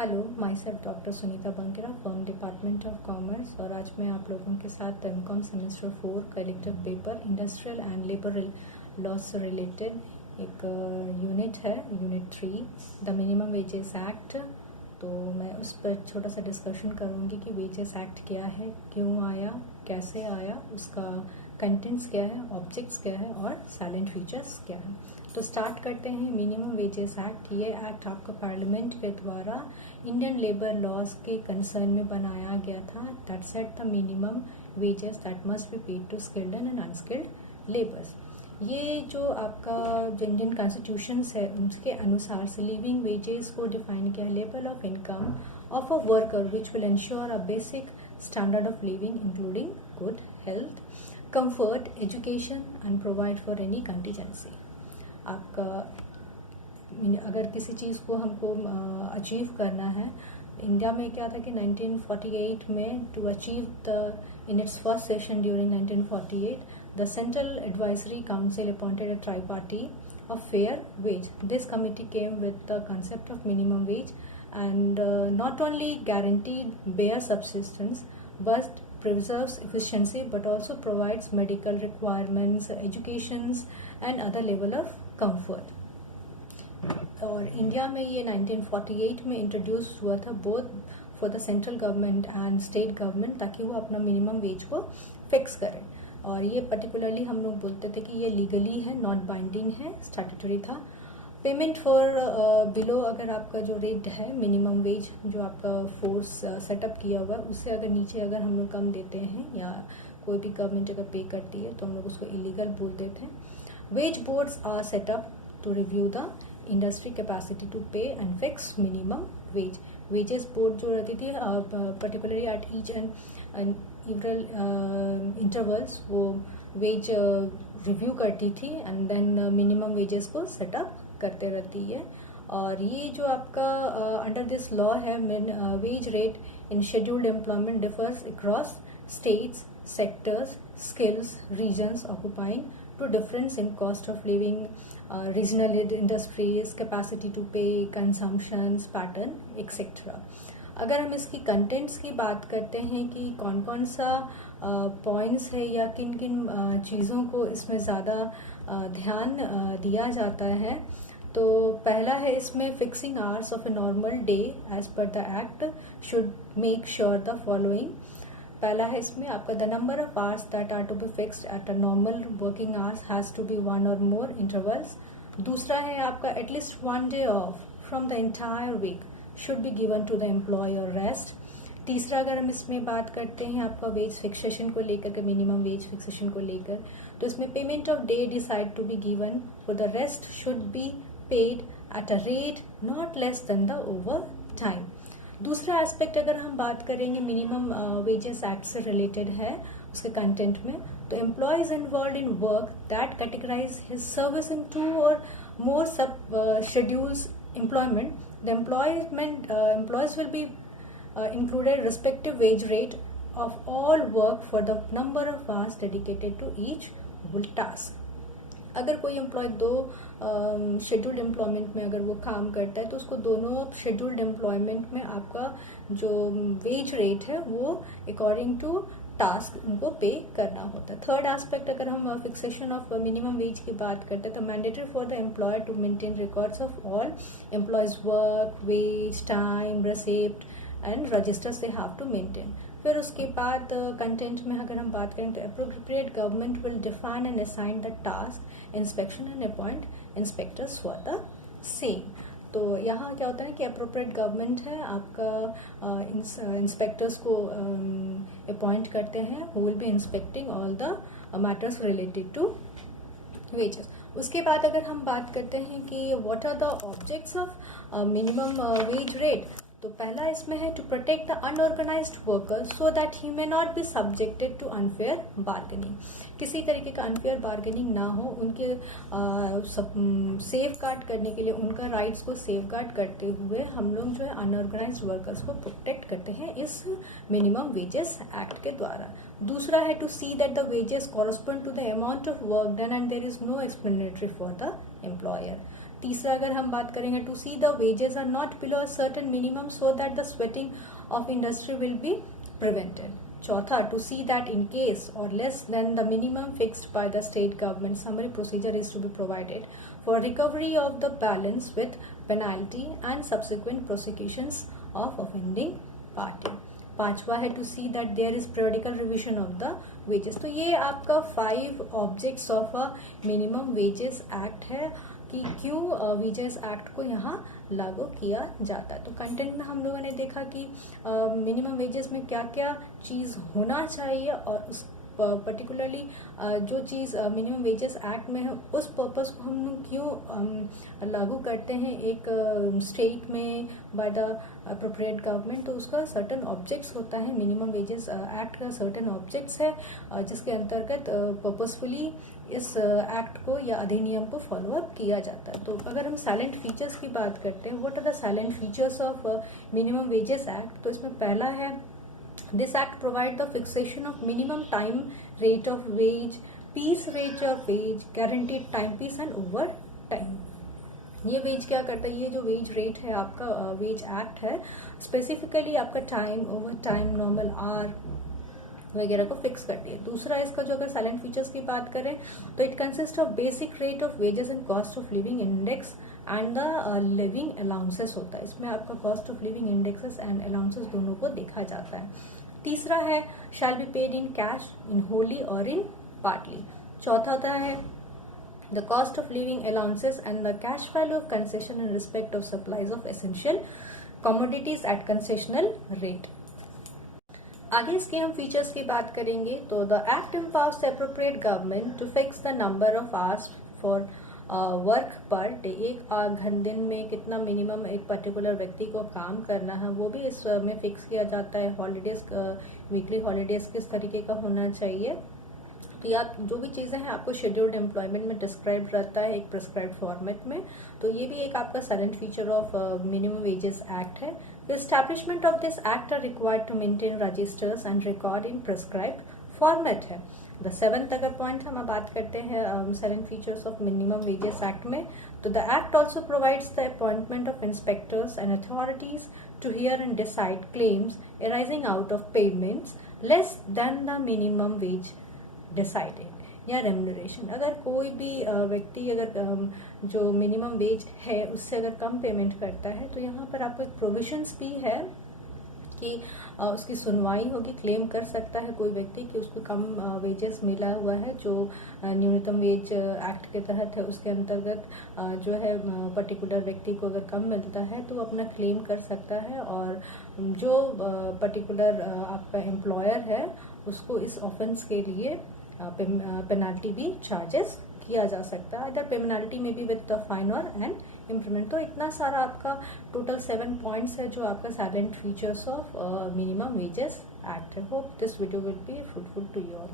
Hello, myself doctor Sunita Bankera from department of commerce. और आज मैं आप लोगों के साथ एमकॉम सेमेस्टर 4 का elective paper industrial and labour law से रिलेटेड एक यूनिट है, unit 3 the minimum wages act. तो मैं उस पर छोटा सा डिस्कशन करूँगी कि वेजेस एक्ट क्या है, क्यों आया, कैसे आया, उसका कंटेंट्स क्या है, ऑब्जेक्ट्स क्या है और साइलेंट फीचर्स क्या है। तो स्टार्ट करते हैं। मिनिमम वेजेस एक्ट, ये एक्ट आपका पार्लियामेंट के द्वारा इंडियन लेबर लॉज के कंसर्न में बनाया गया था। That set the minimum wages that must be paid to skilled and unskilled labours. ये जो आपका जो इंडियन कॉन्स्टिट्यूशन है उसके अनुसार से लिविंग वेजेस को डिफाइन किया है, level of income of a worker which will ensure a basic standard of living including good health, comfort, education and provide for any contingency. आपका अगर किसी चीज़ को हमको अचीव करना है, इंडिया में क्या था कि 1948 में to achieve the in its first session during 1948 the central advisory council appointed a tripartite of fair wage. This committee came with the concept of minimum wage and not only guaranteed bare subsistence but preserves efficiency but also provides medical requirements, educations and other level of comfort. और India में ये 1948 में introduce हुआ था both for the central government and state government, ताकि वो अपना minimum wage को फिक्स करें। और ये पर्टिकुलरली हम लोग बोलते थे कि ये लीगली है, नॉट बाइंडिंग है, स्टैट्यूटरी था। पेमेंट फॉर बिलो, अगर आपका जो रेट है मिनिमम वेज जो आपका फोर्स सेटअप किया हुआ है उससे अगर नीचे अगर हम लोग कम देते हैं या कोई भी गवर्नमेंट अगर पे करती है तो हम लोग उसको इलीगल बोल देते हैं। Wage boards are set up to review the industry capacity to pay and fix minimum wage. Wages board जो रहती थी particularly at each and intervals वो वेज रिव्यू करती थी एंड देन मिनिमम वेजेस को सेटअप करते रहती है। और ये जो आपका अंडर दिस लॉ है, wage rate in scheduled employment differs across states, sectors, skills, regions occupying to difference in cost of living, regional industries, capacity to pay, consumptions pattern, etc. अगर हम इसकी कंटेंट्स की बात करते हैं कि कौन कौन सा पॉइंट्स है या किन किन चीज़ों को इसमें ज़्यादा ध्यान दिया जाता है, तो पहला है इसमें fixing hours of a normal day as per the act should make sure the following. पहला है इसमें आपका the number of hours that are to be fixed at a normal working hours has to be one और more intervals. दूसरा है आपका at least 1 day off from the entire week should be given to the employ और rest. तीसरा अगर हम इसमें बात करते हैं आपका वेज फिक्सेशन को लेकर के, मिनिमम वेज फिक्सेशन को लेकर, तो इसमें payment of day decide to be given for the rest should be paid at a rate not less than the over time. दूसरा एस्पेक्ट अगर हम बात करेंगे मिनिमम वेजेस एक्ट से रिलेटेड है उसके कंटेंट में, तो employees involve in work that categorise his service in 2 or more sub schedules employment, the employees will be included respective wage rate of all work for the number of hours dedicated to each task. अगर कोई employ दो scheduled employment में अगर वो काम करता है तो उसको दोनों शेड्यूल्ड एम्प्लॉयमेंट में आपका जो वेज रेट है वो अकॉर्डिंग टू टास्क उनको पे करना होता है। थर्ड एस्पेक्ट अगर हम फिक्सेशन ऑफ मिनिमम वेज की बात करते हैं तो mandatory for the employer to maintain records of all employees work, wage, time, receipt and registers they have to maintain. फिर उसके बाद कंटेंट में अगर हम बात करें तो appropriate government will define and assign the task, inspection and appoint inspectors for the same. तो यहाँ क्या होता है कि अप्रोप्रिएट गवर्नमेंट है आपका इंस्पेक्टर्स को अपॉइंट करते हैं who will be inspecting all the matters related to wages. उसके बाद अगर हम बात करते हैं कि what are the objects of minimum wage rate, तो पहला इसमें है to protect the unorganised worker so that he may not be subjected to unfair bargaining. किसी तरीके का अनफेयर बार्गेनिंग ना हो, उनके सेफ गार्ड करने के लिए, उनका राइट्स को सेफ गार्ड करते हुए हम लोग जो है अनऑर्गेनाइज्ड वर्कर्स को प्रोटेक्ट करते हैं इस मिनिमम वेजेस एक्ट के द्वारा। दूसरा है to see that the wages correspond to the amount of work done and there is no explanatory for the employer. तीसरा अगर हम बात करेंगे, to see the wages are not below a certain minimum so that the sweating of industry will be prevented. चौथा, to see that in case और less than the minimum fixed by the state government summary procedure is to be provided for recovery of the balance with penalty and subsequent prosecutions of offending party. पांचवा है, to see that there is periodical revision of the wages. तो ये आपका 5 objects of a minimum wages act है कि क्यों wages act को यहाँ लागू किया जाता है। तो कंटेंट में हम लोगों ने देखा कि मिनिमम वेजेस में क्या क्या चीज होना चाहिए और उस पर्टिकुलरली जो चीज मिनिमम वेजेस एक्ट में है उस पर्पस को हम लोग क्यों लागू करते हैं एक स्टेट में बाय द अप्रोप्रिएट गवर्नमेंट। तो उसका सर्टेन ऑब्जेक्ट्स होता है, मिनिमम वेजेस एक्ट का सर्टेन ऑब्जेक्ट्स है जिसके अंतर्गत पर्पसफुली इस एक्ट को या अधिनियम को फॉलो अप किया जाता है। तो अगर हम साइलेंट फीचर्स की बात करते हैं, what are the silent features of minimum wages act, तो इसमें पहला है, this act provide the fixation of minimum time rate of wage, piece rate of wage, guaranteed time piece and over time. ये wage क्या करता है, ये जो वेज रेट है आपका वेज एक्ट है, स्पेसिफिकली आपका time, over time, normal hour वगैरह को फिक्स करती है। दूसरा इसका जो अगर साइलेंट फीचर्स की बात करें तो it consist of basic rate of wages and cost of living index and the living allowances होता है। इसमें आपका cost of living indexes and allowances दोनों को देखा जाता है। तीसरा है, shall be paid in cash, in wholly और इन पार्टली। चौथा होता है, the cost of living allowances and the cash value of concession in respect of supplies of essential commodities at concessional rate। आगे इसके हम फीचर्स की बात करेंगे तो the act empowers the appropriate government to fix the number of hours for work per day. एक दिन में कितना मिनिमम एक पर्टिकुलर व्यक्ति को काम करना है वो भी इसमें फिक्स किया जाता है। हॉलीडेज, वीकली हॉलीडेज किस तरीके का होना चाहिए, तो या जो भी चीजें हैं आपको शेड्यूल्ड एम्प्लॉयमेंट में डिस्क्राइब रहता है एक प्रिस्क्राइब फॉर्मेट में। तो ये भी एक आपका silent feature of minimum wages act है। The establishment of this act are required to maintain registers and record in prescribed format है। The 7th अगर पॉइंट हम बात करते हैं 7 features of minimum wages act में, तो the act also provides the appointment of inspectors and authorities to hear and decide claims arising out of payments less than the minimum wage decided या remuneration. अगर कोई भी व्यक्ति अगर जो minimum wage है उससे अगर कम पेमेंट करता है तो यहाँ पर आपको एक प्रोविजंस भी है कि उसकी सुनवाई होगी, क्लेम कर सकता है कोई व्यक्ति कि उसको कम वेजेस मिला हुआ है जो न्यूनतम वेज एक्ट के तहत है। उसके अंतर्गत जो है पर्टिकुलर व्यक्ति को अगर कम मिलता है तो वो अपना क्लेम कर सकता है और जो पर्टिकुलर आपका एम्प्लॉयर है उसको इस ऑफेंस के लिए पेनाल्टी भी चार्जेस किया जा सकता है, अदर पेनाल्टी में भी विद द फाइन और एंड इम्प्लीमेंट। तो इतना सारा आपका टोटल 7 पॉइंट्स है जो आपका salient features of minimum wages act है। Hope this video will be fruitful to you all.